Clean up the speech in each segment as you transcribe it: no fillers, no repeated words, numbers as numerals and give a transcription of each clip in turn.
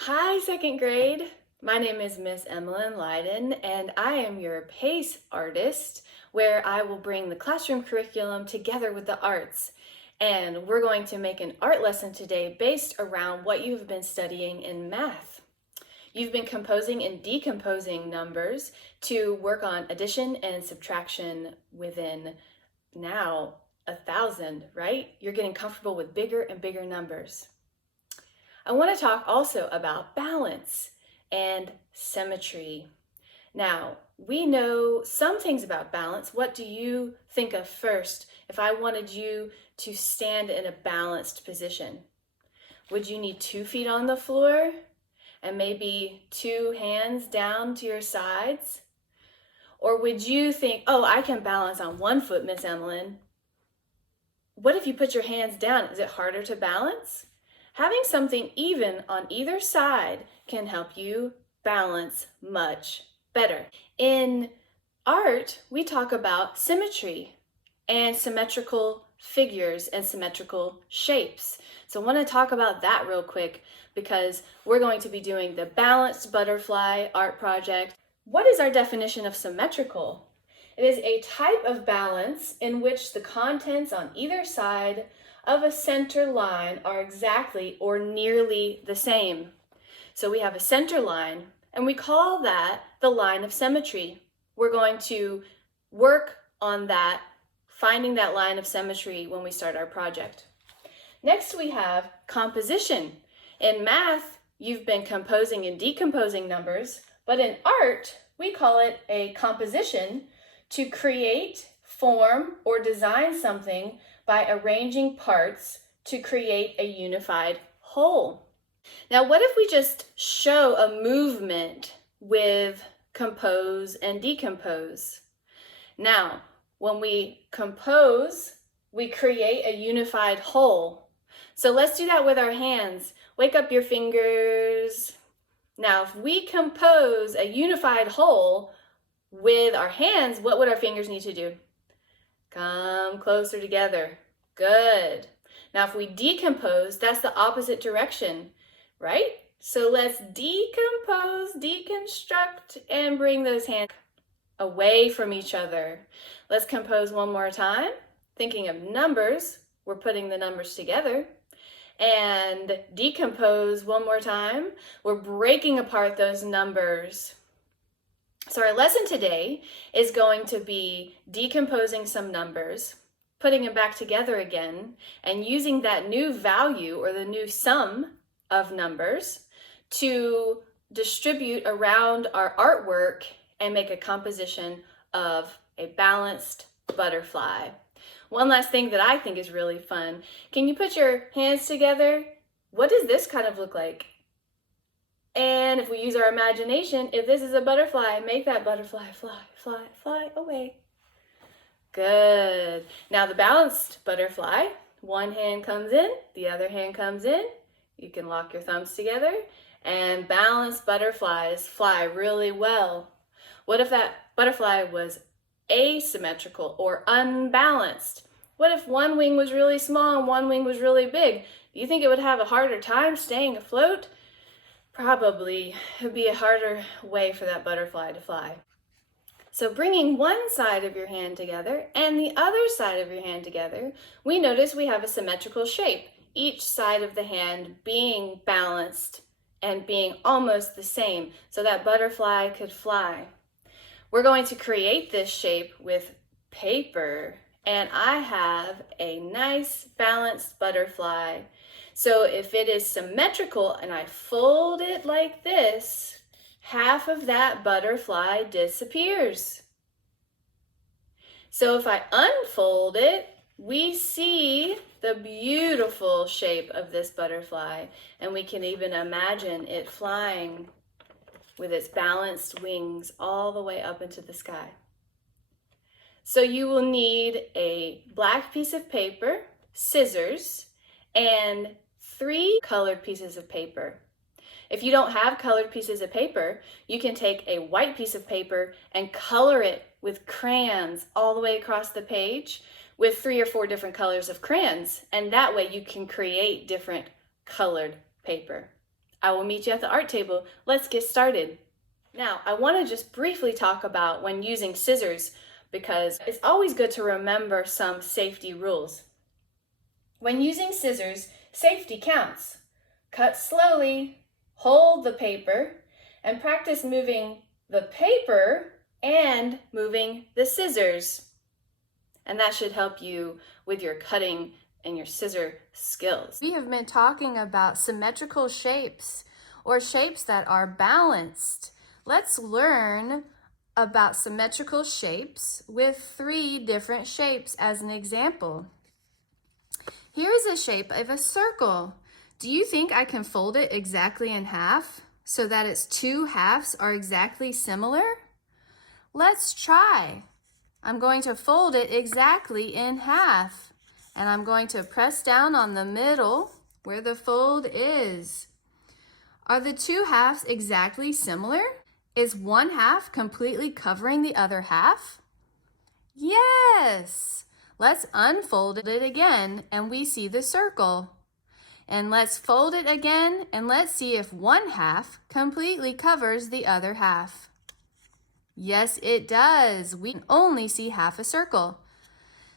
Hi, second grade. My name is Miss Emolyn Liden, and I am your PACE artist, where I will bring the classroom curriculum together with the arts. And we're going to make an art lesson today based around what you've been studying in math. You've been composing and decomposing numbers to work on addition and subtraction within now 1,000, right? You're getting comfortable with bigger and bigger numbers. I want to talk also about balance and symmetry. Now, we know some things about balance. What do you think of first if I wanted you to stand in a balanced position? Would you need 2 feet on the floor and maybe 2 hands down to your sides? Or would you think, oh, I can balance on 1 foot, Miss Emolyn? What if you put your hands down? Is it harder to balance? Having something even on either side can help you balance much better. In art, we talk about symmetry and symmetrical figures and symmetrical shapes. So I want to talk about that real quick because we're going to be doing the balanced butterfly art project. What is our definition of symmetrical? It is a type of balance in which the contents on either side of a center line are exactly or nearly the same. So we have a center line, and we call that the line of symmetry. We're going to work on that, finding that line of symmetry when we start our project. Next, we have composition. In math, you've been composing and decomposing numbers, but in art, we call it a composition to create, form, or design something by arranging parts to create a unified whole. Now, what if we just show a movement with compose and decompose? Now, when we compose, we create a unified whole. So let's do that with our hands. Wake up your fingers. Now, if we compose a unified whole with our hands, what would our fingers need to do? Come closer together. Good. Now, if we decompose, that's the opposite direction, right? So let's decompose, deconstruct, and bring those hands away from each other. Let's compose one more time. Thinking of numbers, we're putting the numbers together. And decompose one more time. We're breaking apart those numbers. So our lesson today is going to be decomposing some numbers, putting them back together again, and using that new value or the new sum of numbers to distribute around our artwork and make a composition of a balanced butterfly. One last thing that I think is really fun. Can you put your hands together? What does this kind of look like? And if we use our imagination, if this is a butterfly, make that butterfly fly, fly, fly away. Good. Now the balanced butterfly, one hand comes in, the other hand comes in. You can lock your thumbs together, and balanced butterflies fly really well. What if that butterfly was asymmetrical or unbalanced? What if one wing was really small and one wing was really big? Do you think it would have a harder time staying afloat? Probably. It would be a harder way for that butterfly to fly. So bringing one side of your hand together and the other side of your hand together, we notice we have a symmetrical shape, each side of the hand being balanced and being almost the same, so that butterfly could fly. We're going to create this shape with paper, and I have a nice balanced butterfly. So if it is symmetrical and I fold it like this, half of that butterfly disappears. So if I unfold it, we see the beautiful shape of this butterfly, and we can even imagine it flying with its balanced wings all the way up into the sky. So you will need a black piece of paper, scissors, and 3 colored pieces of paper. If you don't have colored pieces of paper, you can take a white piece of paper and color it with crayons all the way across the page with 3 or 4 different colors of crayons. And that way you can create different colored paper. I will meet you at the art table. Let's get started. Now, I want to just briefly talk about when using scissors because it's always good to remember some safety rules. When using scissors, safety counts. Cut slowly, hold the paper, and practice moving the paper and moving the scissors. And that should help you with your cutting and your scissor skills. We have been talking about symmetrical shapes or shapes that are balanced. Let's learn about symmetrical shapes with 3 different shapes as an example. Here is a shape of a circle. Do you think I can fold it exactly in half so that its 2 halves are exactly similar? Let's try. I'm going to fold it exactly in half, and I'm going to press down on the middle where the fold is. Are the 2 halves exactly similar? Is 1 half completely covering the other half? Yes! Let's unfold it again and we see the circle. And let's fold it again and let's see if 1 half completely covers the other half. Yes, it does. We can only see half a circle.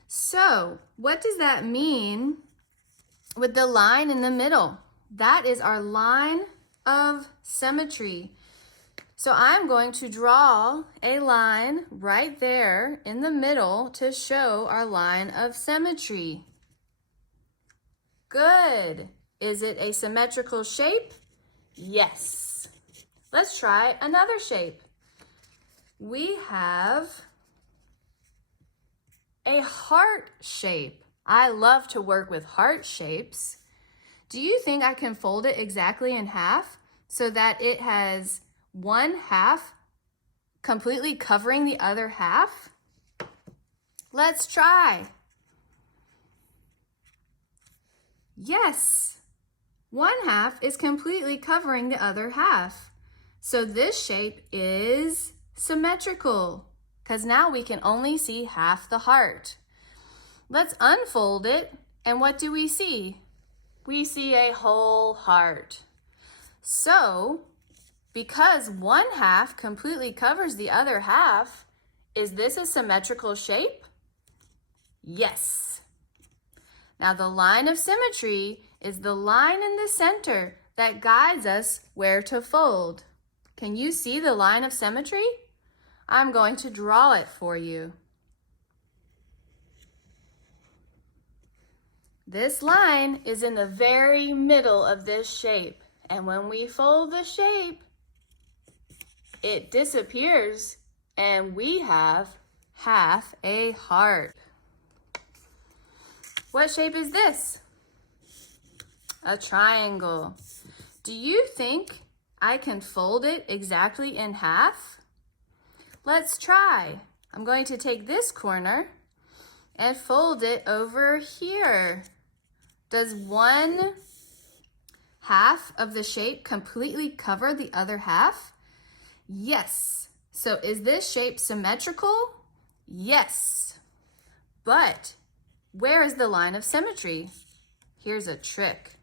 So, what does that mean with the line in the middle? That is our line of symmetry. So I'm going to draw a line right there in the middle to show our line of symmetry. Good. Is it a symmetrical shape? Yes. Let's try another shape. We have a heart shape. I love to work with heart shapes. Do you think I can fold it exactly in half so that it has 1 half completely covering the other half? Let's try. Yes, 1 half is completely covering the other half. So this shape is symmetrical because now we can only see half the heart. Let's unfold it, and what do we see? We see a whole heart. So, because 1 half completely covers the other half, is this a symmetrical shape? Yes. Now the line of symmetry is the line in the center that guides us where to fold. Can you see the line of symmetry? I'm going to draw it for you. This line is in the very middle of this shape, and when we fold the shape, it disappears and we have half a heart. What shape is this? A triangle. Do you think I can fold it exactly in half? Let's try. I'm going to take this corner and fold it over here. Does 1 half of the shape completely cover the other half? Yes. So is this shape symmetrical? Yes. But where is the line of symmetry? Here's a trick.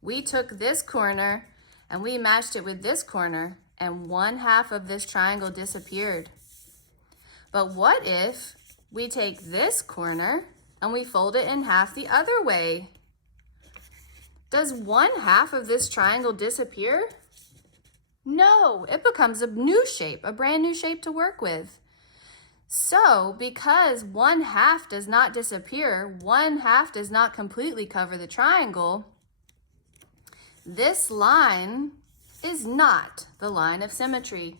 We took this corner and we matched it with this corner, and 1 half of this triangle disappeared. But what if we take this corner and we fold it in half the other way? Does 1 half of this triangle disappear? No, it becomes a new shape, a brand new shape to work with. So, because 1 half does not disappear, 1 half does not completely cover the triangle, this line is not the line of symmetry.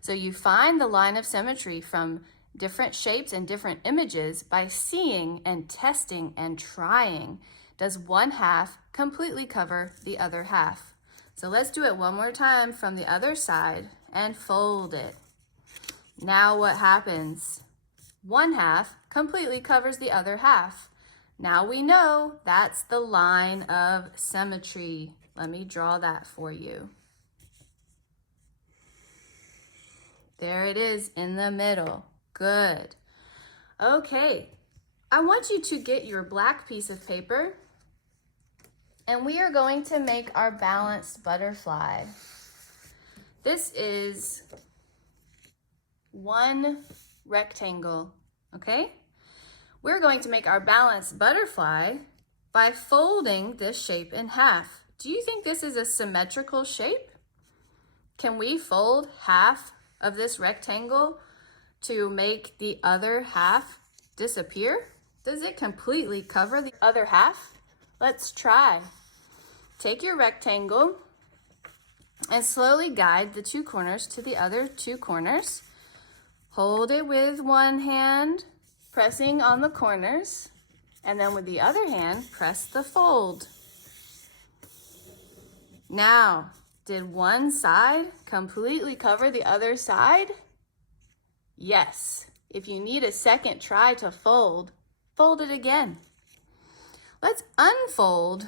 So you find the line of symmetry from different shapes and different images by seeing and testing and trying. Does 1 half completely cover the other half? So let's do it one more time from the other side and fold it. Now what happens? 1 half completely covers the other half. Now we know that's the line of symmetry. Let me draw that for you. There it is in the middle. Good. Okay, I want you to get your black piece of paper And we are going to make our balanced butterfly. This is one rectangle, okay? We're going to make our balanced butterfly by folding this shape in half. Do you think this is a symmetrical shape? Can we fold half of this rectangle to make the other half disappear? Does it completely cover the other half? Let's try. Take your rectangle and slowly guide the two corners to the other two corners. Hold it with one hand, pressing on the corners, and then with the other hand, press the fold. Now, did one side completely cover the other side? Yes. If you need a second try to fold, fold it again. Let's unfold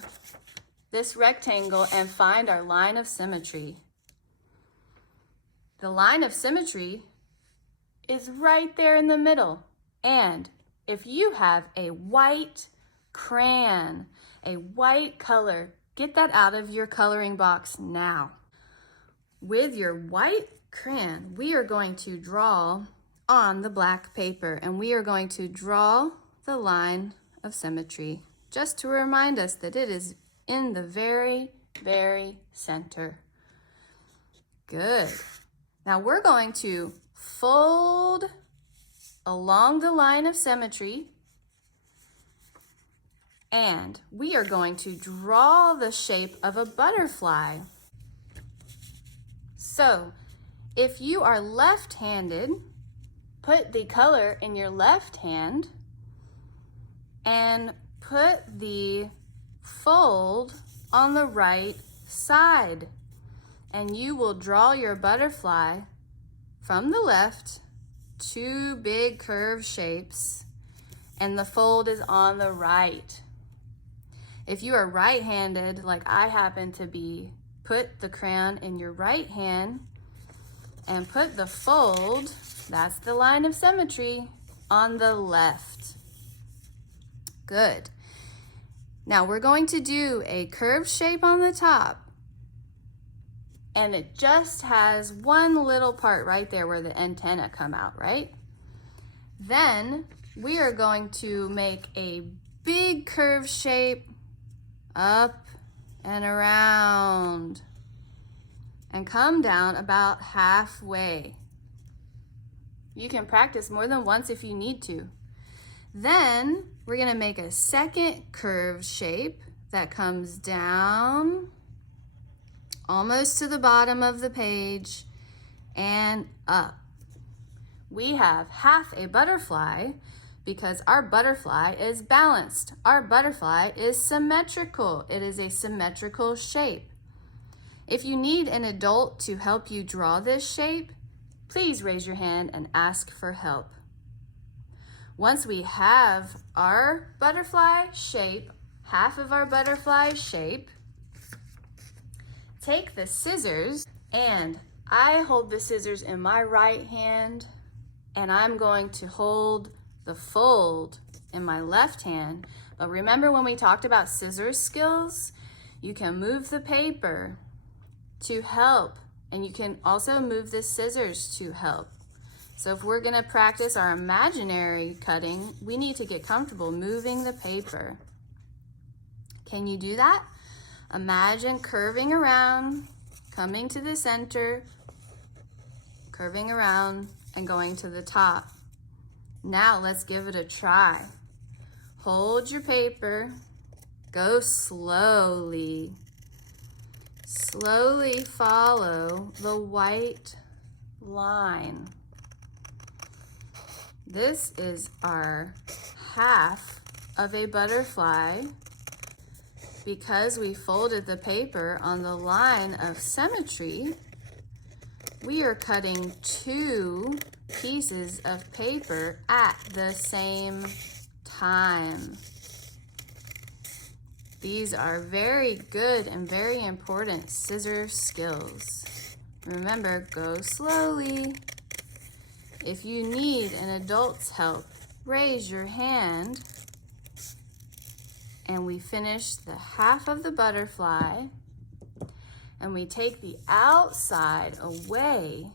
this rectangle and find our line of symmetry. The line of symmetry is right there in the middle. And if you have a white crayon, a white color, get that out of your coloring box now. With your white crayon, we are going to draw on the black paper, and we are going to draw the line of symmetry, just to remind us that it is in the very, very center. Good. Now we're going to fold along the line of symmetry, and we are going to draw the shape of a butterfly. So, if you are left-handed, put the color in your left hand and put the fold on the right side, and you will draw your butterfly from the left, two big curved shapes, and the fold is on the right. If you are right-handed, like I happen to be, put the crayon in your right hand and put the fold, that's the line of symmetry, on the left. Good. Now we're going to do a curved shape on the top, and it just has one little part right there where the antenna come out, right? Then we are going to make a big curved shape up and around and come down about halfway. You can practice more than once if you need to. Then we're going to make a second curved shape that comes down almost to the bottom of the page and up. We have half a butterfly because our butterfly is balanced. Our butterfly is symmetrical. It is a symmetrical shape. If you need an adult to help you draw this shape, please raise your hand and ask for help. Once we have our butterfly shape, half of our butterfly shape, take the scissors, and I hold the scissors in my right hand, and I'm going to hold the fold in my left hand. But remember when we talked about scissors skills, you can move the paper to help, and you can also move the scissors to help. So if we're gonna practice our imaginary cutting, we need to get comfortable moving the paper. Can you do that? Imagine curving around, coming to the center, curving around, and going to the top. Now let's give it a try. Hold your paper, go slowly. Slowly follow the white line. This is our half of a butterfly. Because we folded the paper on the line of symmetry, we are cutting two pieces of paper at the same time. These are very good and very important scissor skills. Remember, go slowly. If you need an adult's help, raise your hand and we finish the half of the butterfly, and we take the outside away,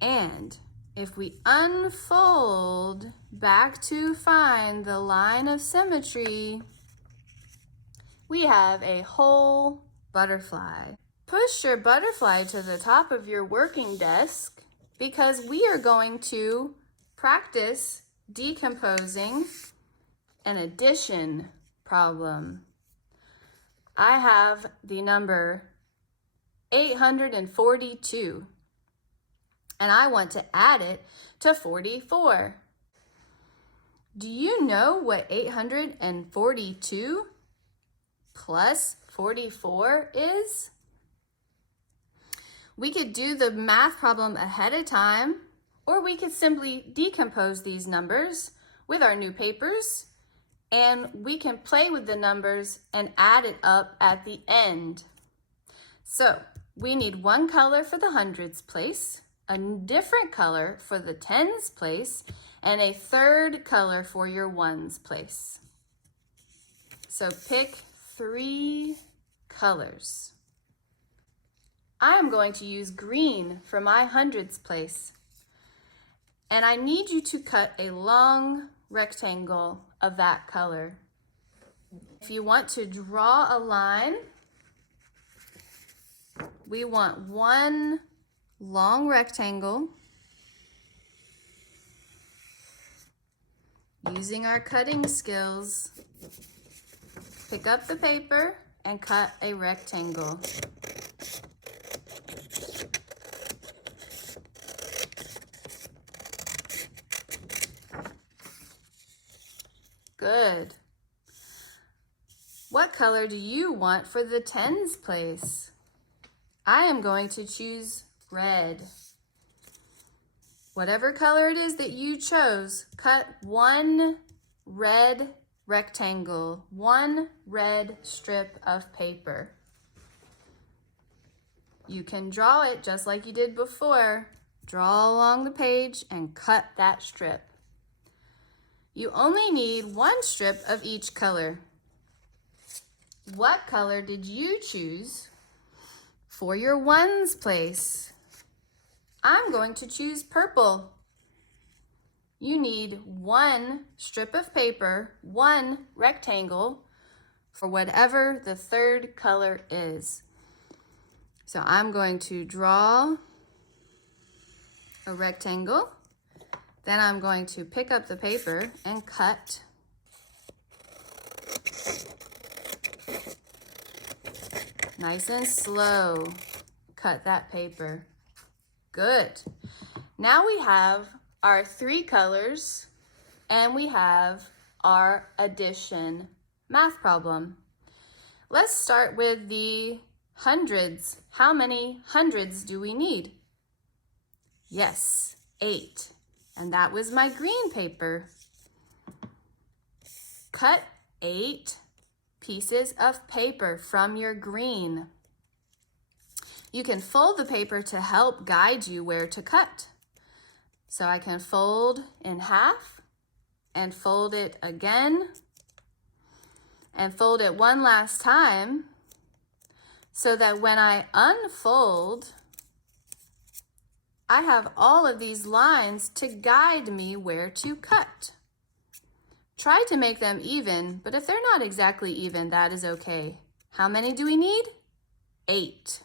and if we unfold back to find the line of symmetry, we have a whole butterfly. Push your butterfly to the top of your working desk because we are going to practice decomposing an addition problem. I have the number 842, and I want to add it to 44. Do you know what 842 plus 44 is? We could do the math problem ahead of time, or we could simply decompose these numbers with our new papers, and we can play with the numbers and add it up at the end. So we need one color for the hundreds place, a different color for the tens place, and a third color for your ones place. So pick 3 colors. I'm going to use green for my hundreds place. And I need you to cut a long rectangle of that color. If you want to draw a line, we want one long rectangle. Using our cutting skills, pick up the paper and cut a rectangle. Good. What color do you want for the tens place? I am going to choose red. Whatever color it is that you chose, cut one red rectangle, one red strip of paper. You can draw it just like you did before. Draw along the page and cut that strip. You only need one strip of each color. What color did you choose for your ones place? I'm going to choose purple. You need one strip of paper, one rectangle for whatever the third color is. So I'm going to draw a rectangle. Then I'm going to pick up the paper and cut. Nice and slow. Cut that paper. Good. Now we have our 3 colors and we have our addition math problem. Let's start with the hundreds. How many hundreds do we need? Yes, 8. And that was my green paper. Cut 8 pieces of paper from your green. You can fold the paper to help guide you where to cut. So I can fold in half and fold it again and fold it one last time so that when I unfold, I have all of these lines to guide me where to cut. Try to make them even, but if they're not exactly even, that is okay. How many do we need? 8.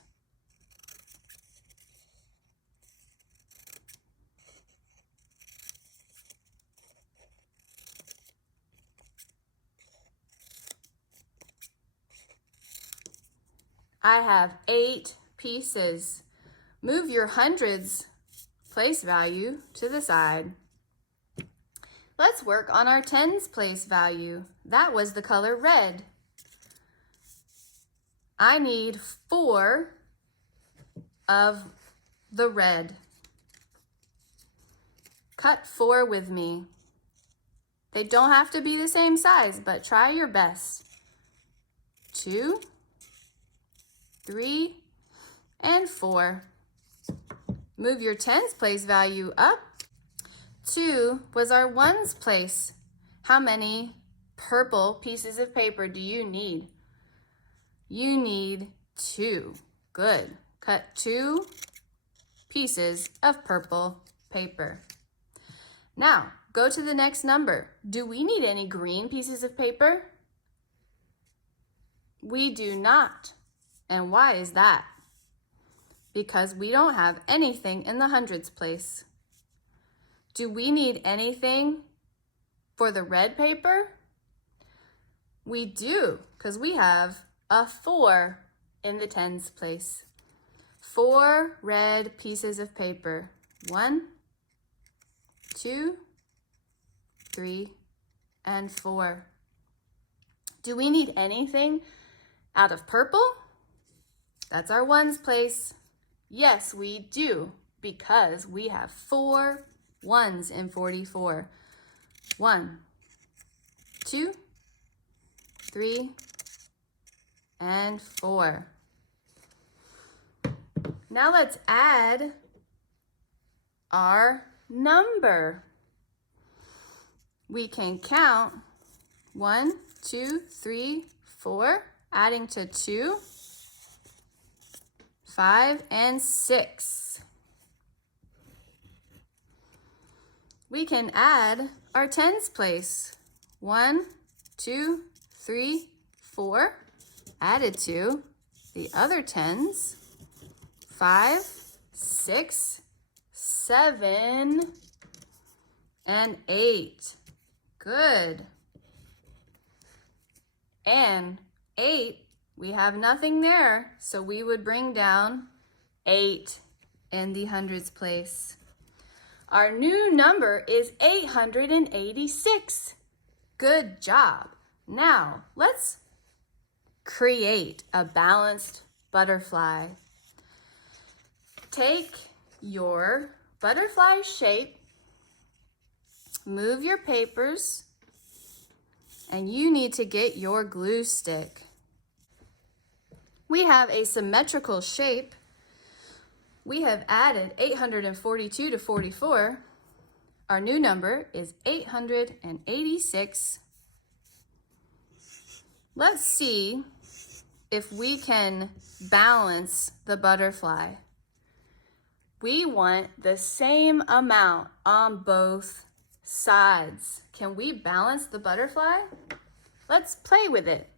I have 8 pieces. Move your hundreds place value to the side. Let's work on our tens place value. That was the color red. I need 4 of the red. Cut 4 with me. They don't have to be the same size, but try your best. 2, 3, and 4. Move your tens place value up. 2 was our ones place. How many purple pieces of paper do you need? You need 2. Good. Cut 2 pieces of purple paper. Now, go to the next number. Do we need any green pieces of paper? We do not. And why is that? Because we don't have anything in the hundreds place. Do we need anything for the red paper? We do, because we have a 4 in the tens place. 4 red pieces of paper. 1, 2, 3, and 4. Do we need anything out of purple? That's our ones place. Yes, we do, because we have 4 ones in 44. 1, 2, 3, and 4. Now let's add our number. We can count 1, 2, 3, 4, adding to 2, 5, and 6. We can add our tens place. 1, 2, 3, 4, added to the other tens. 5, 6, 7, and 8. Good. And 8, we have nothing there, so we would bring down 8 in the hundreds place. Our new number is 886. Good job. Now, let's create a balanced butterfly. Take your butterfly shape, move your papers, and you need to get your glue stick. We have a symmetrical shape. We have added 842 to 44. Our new number is 886. Let's see if we can balance the butterfly. We want the same amount on both sides. Can we balance the butterfly? Let's play with it.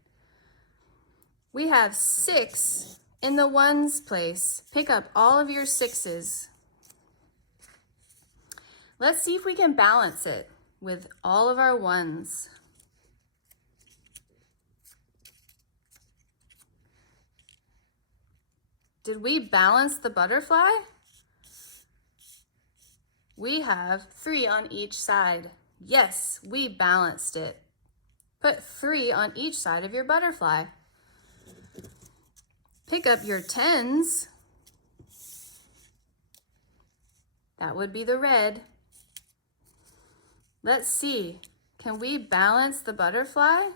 We have 6 in the ones place. Pick up all of your 6s. Let's see if we can balance it with all of our ones. Did we balance the butterfly? We have 3 on each side. Yes, we balanced it. Put 3 on each side of your butterfly. Pick up your 10s. That would be the red. Let's see, can we balance the butterfly?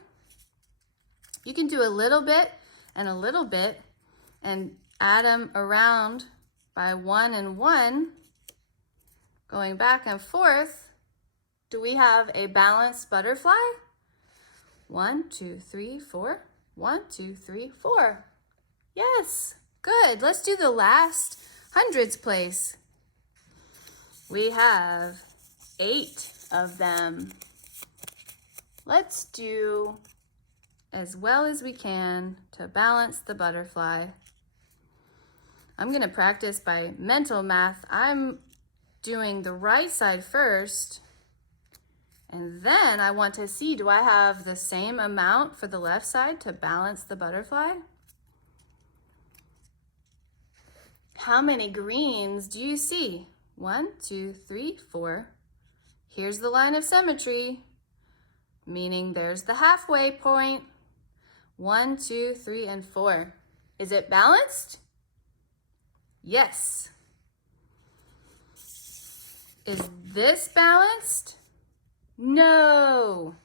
You can do a little bit and add them around by 1 and 1, going back and forth. Do we have a balanced butterfly? 1, 2, 3, 4. 1, 2, 3, 4. Yes, good. Let's do the last hundreds place. We have 8 of them. Let's do as well as we can to balance the butterfly. I'm going to practice by mental math. I'm doing the right side first, and then I want to see, do I have the same amount for the left side to balance the butterfly? How many greens do you see? 1, 2, 3, 4. Here's the line of symmetry, meaning there's the halfway point. 1, 2, 3, and 4. Is it balanced? Yes. Is this balanced? No.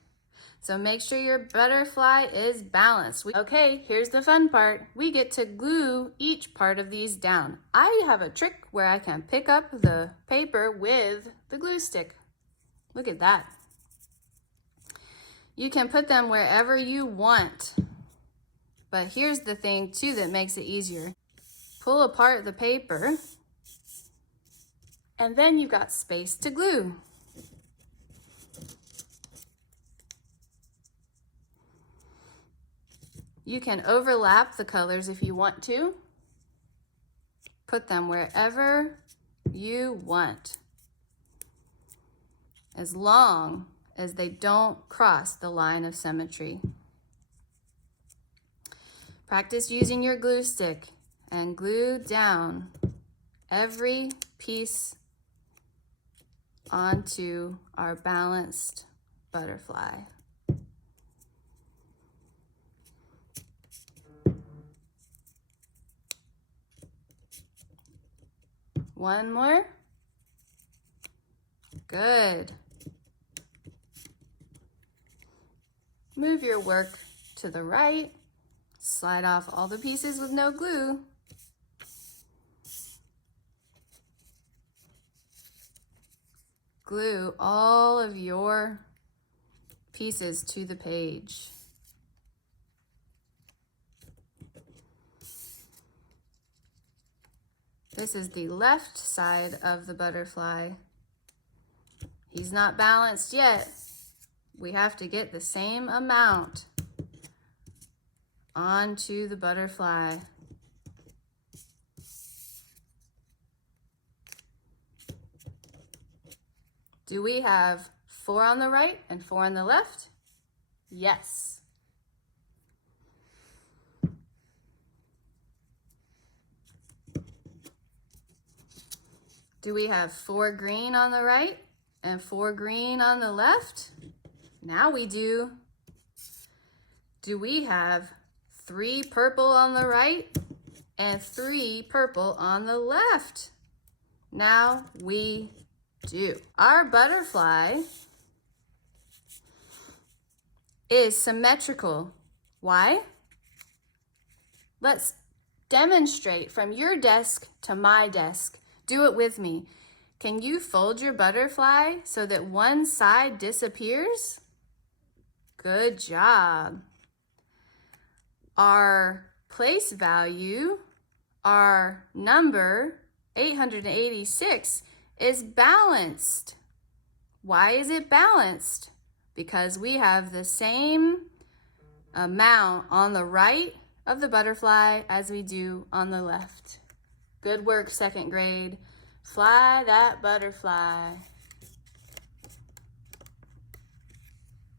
So make sure your butterfly is balanced. Okay, here's the fun part. We get to glue each part of these down. I have a trick where I can pick up the paper with the glue stick. Look at that. You can put them wherever you want. But here's the thing too that makes it easier. Pull apart the paper, and then you've got space to glue. You can overlap the colors if you want to. Put them wherever you want, as long as they don't cross the line of symmetry. Practice using your glue stick and glue down every piece onto our balanced butterfly. One more. Good. Move your work to the right. Slide off all the pieces with no glue. Glue all of your pieces to the page. This is the left side of the butterfly. He's not balanced yet. We have to get the same amount onto the butterfly. Do we have 4 on the right and 4 on the left? Yes. Do we have 4 green on the right and 4 green on the left? Now we do. Do we have 3 purple on the right and 3 purple on the left? Now we do. Our butterfly is symmetrical. Why? Let's demonstrate from your desk to my desk. Do it with me. Can you fold your butterfly so that one side disappears? Good job. Our place value, our number 886, is balanced. Why is it balanced? Because we have the same amount on the right of the butterfly as we do on the left. Good work, 2nd grade. Fly that butterfly.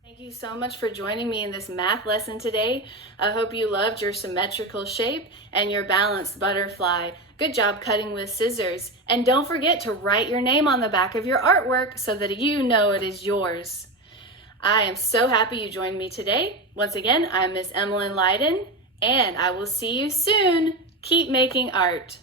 Thank you so much for joining me in this math lesson today. I hope you loved your symmetrical shape and your balanced butterfly. Good job cutting with scissors. And don't forget to write your name on the back of your artwork so that you know it is yours. I am so happy you joined me today. Once again, I'm Miss Emolyn Liden, and I will see you soon. Keep making art.